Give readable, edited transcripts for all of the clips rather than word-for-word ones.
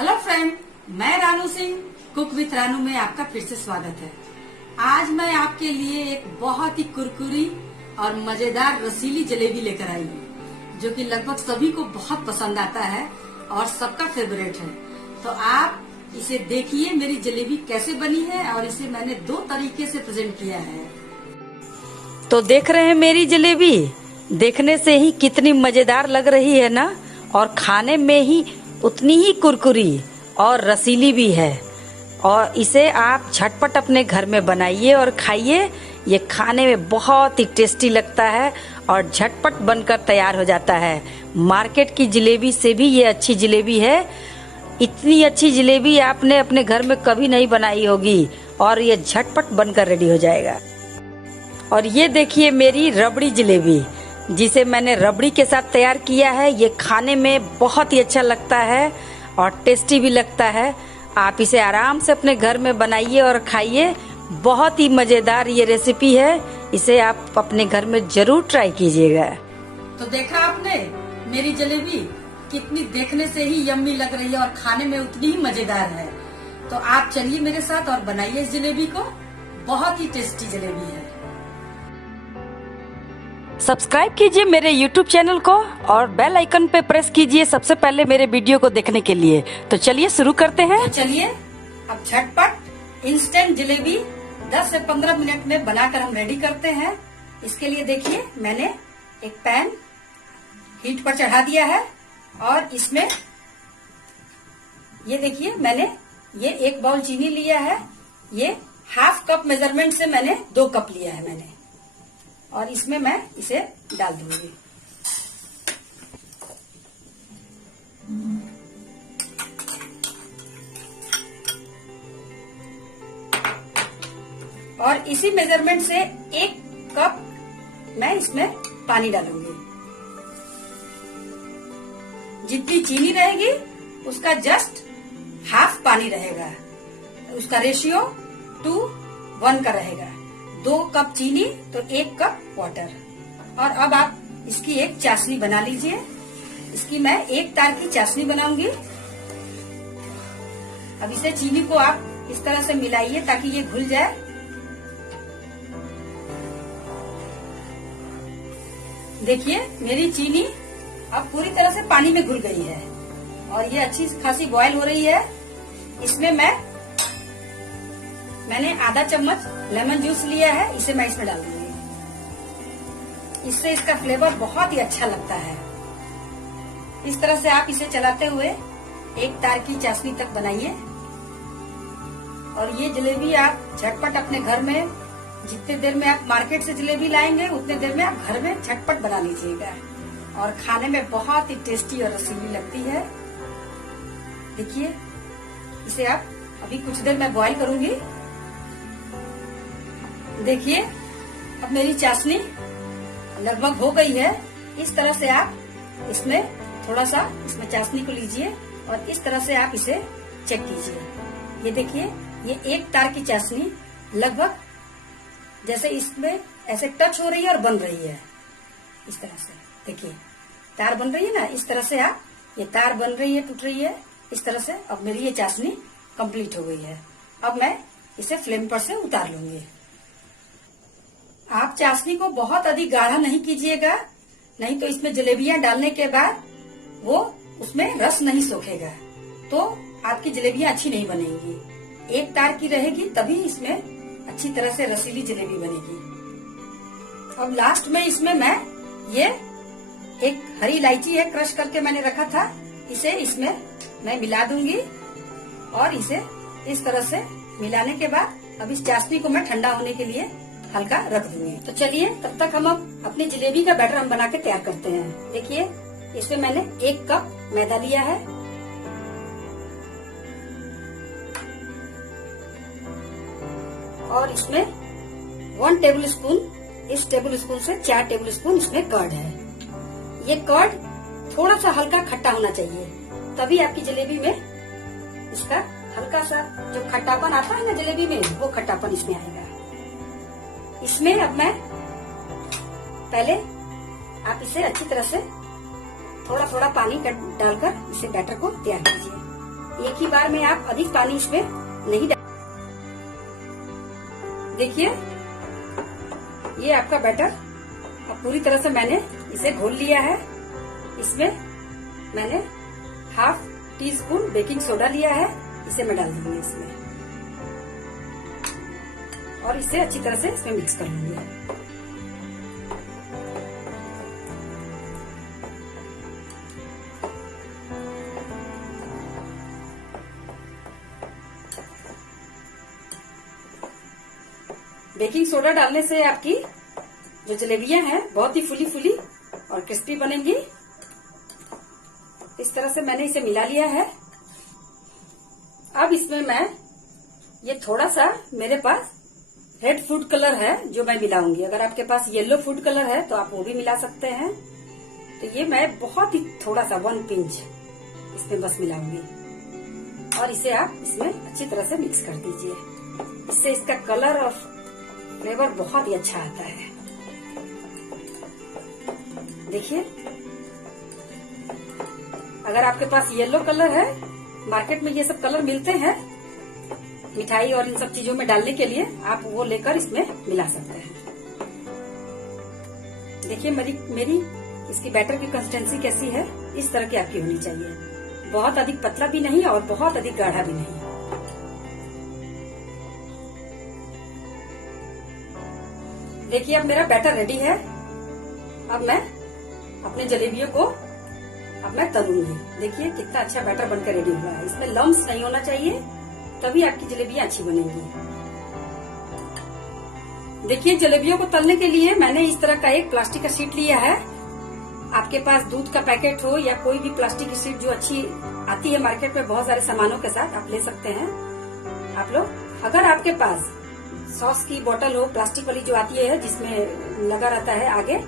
Hello friend, मैं Ranu Singh cook with Ranu में आपका फिर से स्वागत है। आज मैं आपके लिए एक बहुत ही कुरकुरी और मजेदार रसीली जलेबी लेकर आई हूँ, जो कि लगभग सभी को बहुत पसंद आता है और सबका फेवरेट है। तो आप इसे देखिए मेरी जलेबी कैसे बनी है, और इसे मैंने 2 तरीके से प्रेजेंट किया है। तो देख रहे हैं मेरी जलेबी, देखने से ही कितनी मजेदार लग रही है ना, और खाने में ही उतनी ही कुरकुरी और रसीली भी है। और इसे आप झटपट अपने घर में बनाइए और खाइए। ये खाने में बहुत ही टेस्टी लगता है और झटपट बनकर तैयार हो जाता है। मार्केट की जलेबी से भी ये अच्छी जलेबी है। इतनी अच्छी जलेबी आपने अपने घर में कभी नहीं बनाई होगी, और ये झटपट बनकर रेडी हो जाएगा। और ये देखिए मेरी रबड़ी जलेबी, जिसे मैंने रबड़ी के साथ तैयार किया है। ये खाने में बहुत ही अच्छा लगता है और टेस्टी भी लगता है। आप इसे आराम से अपने घर में बनाइए और खाइए। बहुत ही मजेदार ये रेसिपी है, इसे आप अपने घर में जरूर ट्राई कीजिएगा। तो देखा आपने मेरी जलेबी कितनी देखने से ही यम्मी लग रही है और खाने में उतनी ही मजेदार है। तो आप चलिए मेरे साथ और बनाइए इस जलेबी को। बहुत ही टेस्टी जलेबी है। सब्सक्राइब कीजिए मेरे YouTube चैनल को और बेल आइकन पे प्रेस कीजिए सबसे पहले मेरे वीडियो को देखने के लिए। तो चलिए शुरू करते हैं। तो चलिए अब झटपट इंस्टेंट जलेबी 10 से 15 मिनट में बनाकर हम रेडी करते हैं। इसके लिए देखिए मैंने एक पैन हीट पर चढ़ा दिया है, और इसमें ये देखिए मैंने ये 1 बाउल चीनी लिया है। ये ½ कप मेजरमेंट से मैंने 2 कप लिया है मैंने, और इसमें मैं इसे डाल दूंगी। और इसी मेजरमेंट से 1 कप मैं इसमें पानी डालूंगी। जितनी चीनी रहेगी उसका जस्ट ½ पानी रहेगा। उसका रेशियो 2:1 का रहेगा। 2 कप चीनी तो 1 कप वाटर। और अब आप इसकी एक चाशनी बना लीजिए। इसकी मैं 1 तार की चाशनी बनाऊंगी। अब इसे चीनी को आप इस तरह से मिलाइए ताकि ये घुल जाए। देखिए मेरी चीनी अब पूरी तरह से पानी में घुल गई है और ये अच्छी खासी बॉयल हो रही है। इसमें मैंने आधा चम्मच लेमन जूस लिया है, इसे मैं इसमें डाल दूंगी। इससे इसका फ्लेवर बहुत ही अच्छा लगता है। इस तरह से आप इसे चलाते हुए 1 तार की चाशनी तक बनाइए। और ये जलेबी आप झटपट अपने घर में, जितने देर में आप मार्केट से जलेबी लाएंगे उतने देर में आप घर में झटपट बना लीजिएगा, और खाने में बहुत ही टेस्टी और रसीली लगती है। देखिए इसे आप अभी कुछ देर में बॉईल करूंगी। देखिए अब मेरी चाशनी लगभग हो गई है। इस तरह से आप इसमें थोड़ा सा इसमें चाशनी को लीजिए और इस तरह से आप इसे चेक कीजिए। ये देखिए ये 1 तार की चाशनी लगभग जैसे इसमें ऐसे टच हो रही है और बन रही है। इस तरह से देखिए तार बन रही है ना, इस तरह से आप ये तार बन रही है, टूट रही है इस तरह से। अब मेरी ये चाशनी कंप्लीट हो गई है। अब मैं इसे फ्लेम पर से उतार लूंगी। आप चाशनी को बहुत अधिक गाढ़ा नहीं कीजिएगा, नहीं तो इसमें जलेबियां डालने के बाद वो उसमें रस नहीं सोखेगा, तो आपकी जलेबियां अच्छी नहीं बनेंगी। 1 तार की रहेगी तभी इसमें अच्छी तरह से रसीली जलेबी बनेगी। अब लास्ट में इसमें मैं ये एक हरी इलायची है, क्रश करके मैंने रखा था, इसे इसमें मैं मिला दूंगी। और इसे इस तरह से मिलाने के बाद अब इस चाशनी को मैं ठंडा होने के लिए हल्का रख दूंगी। तो चलिए तब तक हम अपनी जलेबी का बैटर हम बना के तैयार करते हैं। देखिए इसमें मैंने 1 कप मैदा लिया है, और इसमें 1 टेबल स्पून, इस टेबल स्पून से 4 टेबल स्पून इसमें कर्ड है। ये कर्ड थोड़ा सा हल्का खट्टा होना चाहिए, तभी आपकी जलेबी में इसका हल्का सा जो खट्टापन आता है ना जलेबी में, वो खट्टापन इसमें आएगा। इसमें अब मैं पहले आप इसे अच्छी तरह से थोड़ा थोड़ा पानी डालकर इसे बैटर को तैयार कीजिए। एक ही बार में आप अधिक पानी इसमें नहीं डाल। देखिए ये आपका बैटर अब पूरी तरह से मैंने इसे घोल लिया है। इसमें मैंने half tea spoon baking soda लिया है, इसे मैं डाल दूंगी इसमें और इसे अच्छी तरह से इसमें मिक्स कर लूंगी। बेकिंग सोडा डालने से आपकी जो जलेबियां हैं बहुत ही फुली फुली और क्रिस्पी बनेंगी। इस तरह से मैंने इसे मिला लिया है। अब इसमें मैं ये थोड़ा सा मेरे पास रेड फूड कलर है जो मैं मिलाऊंगी। अगर आपके पास येलो फूड कलर है तो आप वो भी मिला सकते हैं। तो ये मैं बहुत ही थोड़ा सा 1 पिंच इसमें बस मिलाऊंगी और इसे आप इसमें अच्छी तरह से मिक्स कर दीजिए। इससे इसका कलर और फ्लेवर बहुत ही अच्छा आता है। देखिए अगर आपके पास येलो कलर है, मार्केट में ये सब कलर मिलते हैं मिठाई और इन सब चीजों में डालने के लिए, आप वो लेकर इसमें मिला सकते हैं। देखिए मेरी इसकी बैटर की कंसिस्टेंसी कैसी है, इस तरह की आपकी होनी चाहिए। बहुत अधिक पतला भी नहीं और बहुत अधिक गाढ़ा भी नहीं। देखिए अब मेरा बैटर रेडी है। अब मैं अपने जलेबियों को अब मैं तलूंगी। देखिए कितना अच्छा बैटर बनकर रेडी हुआ है। इसमें लम्स नहीं होना चाहिए, तभी आपकी जलेबियां अच्छी बनेंगी। देखिए जलेबियों को तलने के लिए मैंने इस तरह का एक प्लास्टिक का शीट लिया है। आपके पास दूध का पैकेट हो या कोई भी प्लास्टिक की शीट जो अच्छी आती है मार्केट में बहुत सारे सामानों के साथ, आप ले सकते हैं। आप लोग अगर आपके पास सॉस की बोतल हो, प्लास्टिक वाली जो आती है जिसमें लगा रहता है आगे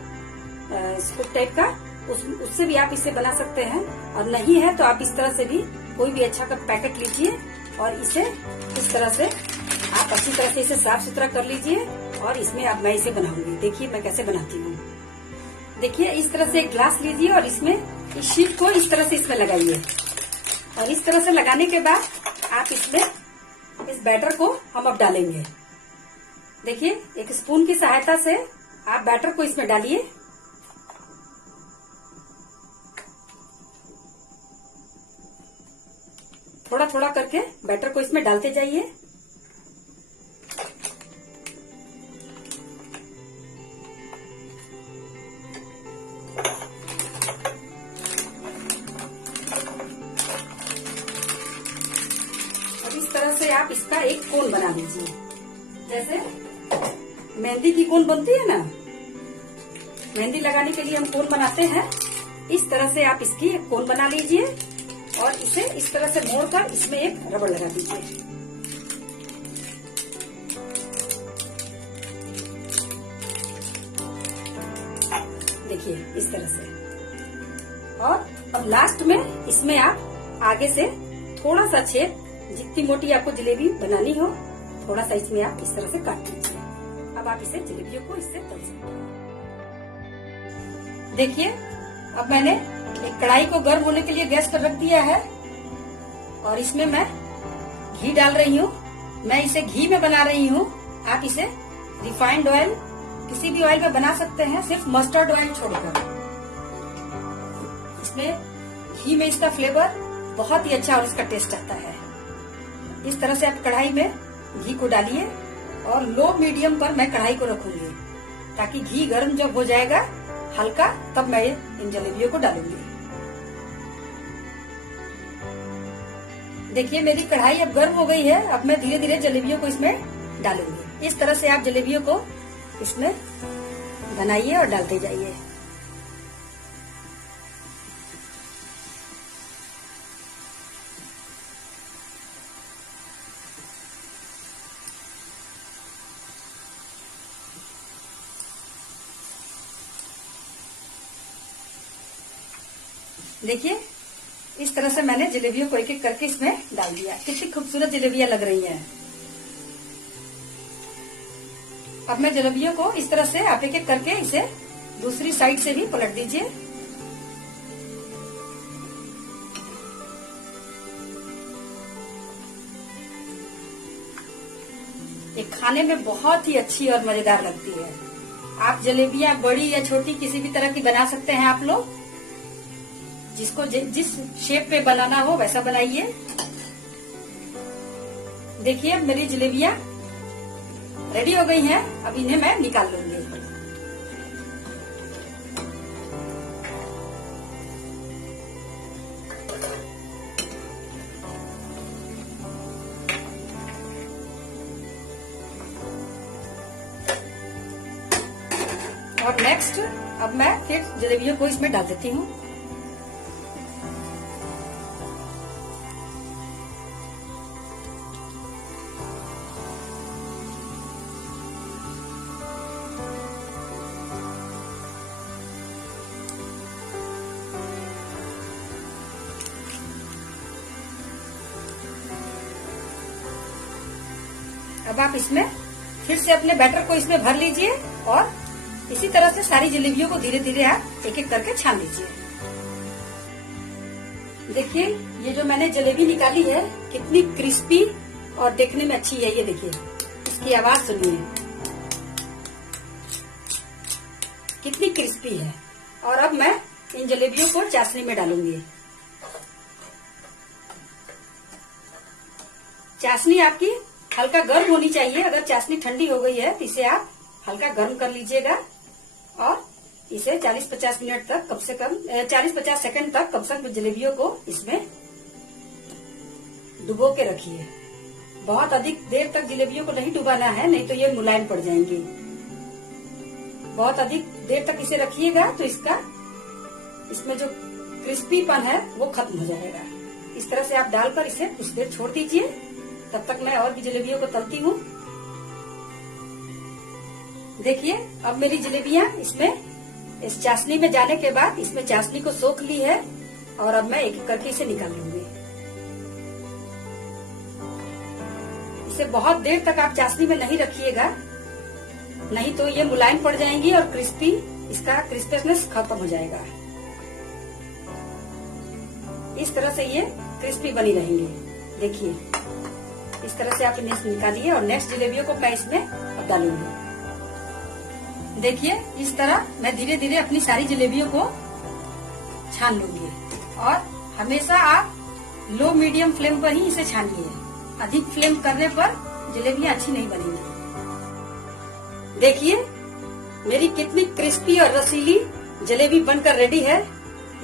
स्कूप टाइप का, उससे भी आप इसे बना सकते हैं। और नहीं है तो आप इस तरह से भी कोई भी अच्छा का पैकेट लीजिए और इसे इस तरह से आप अच्छी तरह से इसे साफ सुथरा कर लीजिए और इसमें अब मैं इसे बनाऊंगी। देखिए मैं कैसे बनाती हूँ। देखिए इस तरह से एक ग्लास लीजिए और इसमें इस शीट को इस तरह से इसमें लगाइए और इस तरह से लगाने के बाद आप इसमें इस बैटर को हम अब डालेंगे। देखिए एक स्पून की सहायता से आप बैटर को इसमें डालिए। थोड़ा थोड़ा करके बैटर को इसमें डालते जाइए। अब इस तरह से आप इसका एक कोन बना लीजिए। जैसे मेहंदी की कोन बनती है ना, मेहंदी लगाने के लिए हम कोन बनाते हैं, इस तरह से आप इसकी एक कोन बना लीजिए और इसे इस तरह से मोड़कर इसमें एक रबड़ लगा दीजिए। देखिए इस तरह से। और अब लास्ट में इसमें आप आगे से थोड़ा सा छेद, जितनी मोटी आपको जलेबी बनानी हो, थोड़ा सा इसमें आप इस तरह से काट लीजिए। अब आप इसे जलेबियों को इससे तल सकते हैं। देखिए अब मैंने एक कढ़ाई को गर्म होने के लिए गैस पर रख दिया है और इसमें मैं घी डाल रही हूँ। मैं इसे घी में बना रही हूँ। आप इसे रिफाइंड ऑयल किसी भी ऑयल में बना सकते हैं, सिर्फ मस्टर्ड ऑयल छोड़कर। इसमें घी में इसका फ्लेवर बहुत ही अच्छा और इसका टेस्ट आता है। इस तरह से आप कढ़ाई में घी को डालिए और लो मीडियम पर मैं कढ़ाई को रखूंगी ताकि घी गर्म जब हो जाएगा हल्का, तब मैं इन जलेबियों को डालूंगी। देखिए मेरी कढ़ाई अब गर्म हो गई है। अब मैं धीरे धीरे जलेबियों को इसमें डालूंगी। इस तरह से आप जलेबियों को इसमें बनाइए और डालते जाइए। देखिए इस तरह से मैंने जलेबियों को एक एक करके इसमें डाल दिया। कितनी खूबसूरत जलेबियां लग रही हैं। अब मैं जलेबियों को इस तरह से आप एक एक करके इसे दूसरी साइड से भी पलट दीजिए। ये खाने में बहुत ही अच्छी और मजेदार लगती है। आप जलेबियां बड़ी या छोटी किसी भी तरह की बना सकते हैं आप लोग। जिसको जिस शेप पे बनाना हो वैसा बनाइए। देखिए मेरी जलेबियां रेडी हो गई हैं। अब इन्हें मैं निकाल लूंगी। और नेक्स्ट अब मैं फिर जलेबियों को इसमें डाल देती हूँ। अब आप इसमें फिर से अपने बैटर को इसमें भर लीजिए और इसी तरह से सारी जलेबियों को धीरे धीरे आप एक एक करके छान लीजिए। देखिए ये जो मैंने जलेबी निकाली है कितनी क्रिस्पी और देखने में अच्छी है। ये देखिए इसकी आवाज सुनिए कितनी क्रिस्पी है। और अब मैं इन जलेबियों को चाशनी में डालूंगी। चाशनी आपकी हल्का गर्म होनी चाहिए। अगर चाशनी ठंडी हो गई है तो इसे आप हल्का गर्म कर लीजिएगा और इसे 40-50 मिनट तक कम से कम 40-50 सेकंड तक कम से कम जलेबियों को इसमें डुबो के रखिए। बहुत अधिक देर तक जलेबियों को नहीं डुबाना है, नहीं तो ये मुलायम पड़ जाएंगी। बहुत अधिक देर तक इसे रखिएगा तो इसमें जो क्रिस्पीपन है वो खत्म हो जाएगा। इस तरह से आप डालकर इसे कुछ देर छोड़ दीजिए। तब तक मैं और भी जलेबियों को तलती हूँ। देखिए अब मेरी जलेबियां इसमें इस चाशनी में जाने के बाद इसमें चाशनी को सोख ली है और अब मैं एक एक करके इसे निकाल लूंगी। इसे बहुत देर तक आप चाशनी में नहीं रखिएगा, नहीं तो ये मुलायम पड़ जाएंगी और इसका क्रिस्पीनेस खत्म हो जाएगा। इस तरह से ये क्रिस्पी बनी रहेंगी। देखिए इस तरह से आप इन्हें निकालिए और नेक्स्ट जलेबियों को मैं इसमें अब डालूंगी। देखिए इस तरह मैं धीरे धीरे अपनी सारी जलेबियों को छान लूंगी और हमेशा आप लो मीडियम फ्लेम पर ही इसे छानिए। अधिक फ्लेम करने पर जलेबियां अच्छी नहीं बनेंगी। देखिए मेरी कितनी क्रिस्पी और रसीली जलेबी बनकर रेडी है।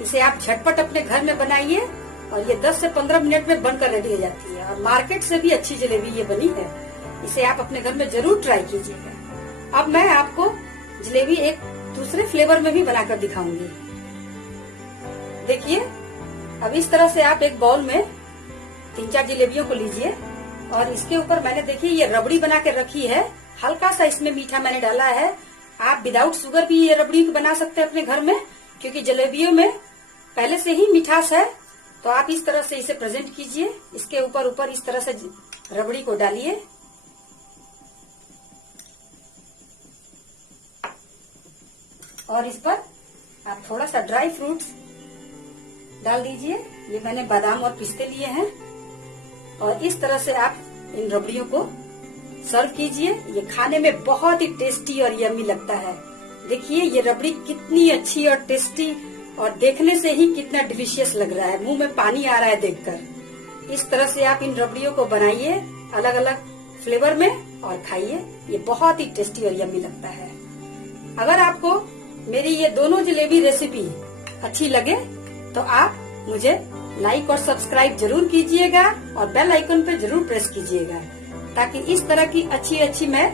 इसे आप झटपट अपने घर में बनाइए और ये 10 से 15 मिनट में बनकर रेडी हो जाती है और मार्केट से भी अच्छी जलेबी ये बनी है। इसे आप अपने घर में जरूर ट्राई कीजिएगा। अब मैं आपको जलेबी एक दूसरे फ्लेवर में भी बनाकर दिखाऊंगी। देखिए अब इस तरह से आप एक बाउल में 3-4 जलेबियों को लीजिए और इसके ऊपर मैंने देखिए ये रबड़ी बना के रखी है। हल्का सा इसमें मीठा मैंने डाला है। आप विदाउट शुगर भी ये रबड़ी बना सकते हैं अपने घर में, क्योंकि जलेबियों में पहले से ही मिठास है। तो आप इस तरह से इसे प्रेजेंट कीजिए। इसके ऊपर इस तरह से रबड़ी को डालिए और इस पर आप थोड़ा सा ड्राई फ्रूट्स डाल दीजिए। ये मैंने बादाम और पिस्ते लिए हैं और इस तरह से आप इन रबड़ियों को सर्व कीजिए। ये खाने में बहुत ही टेस्टी और यम्मी लगता है। देखिए ये रबड़ी कितनी अच्छी और टेस्टी और देखने से ही कितना डिलीशियस लग रहा है। मुंह में पानी आ रहा है देखकर। इस तरह से आप इन रबड़ियों को बनाइए अलग अलग फ्लेवर में और खाइए। ये बहुत ही टेस्टी और यम्मी लगता है। अगर आपको मेरी ये दोनों जलेबी रेसिपी अच्छी लगे तो आप मुझे लाइक और सब्सक्राइब जरूर कीजिएगा और बेल आइकन पे जरूर प्रेस कीजिएगा, ताकि इस तरह की अच्छी मैं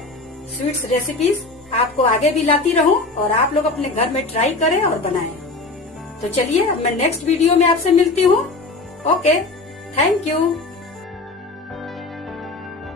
स्वीट्स रेसिपीज आपको आगे भी लाती रहूं और आप लोग अपने घर में ट्राई करें और बनाएं। तो चलिए अब मैं नेक्स्ट वीडियो में आपसे मिलती हूँ। Okay, thank you.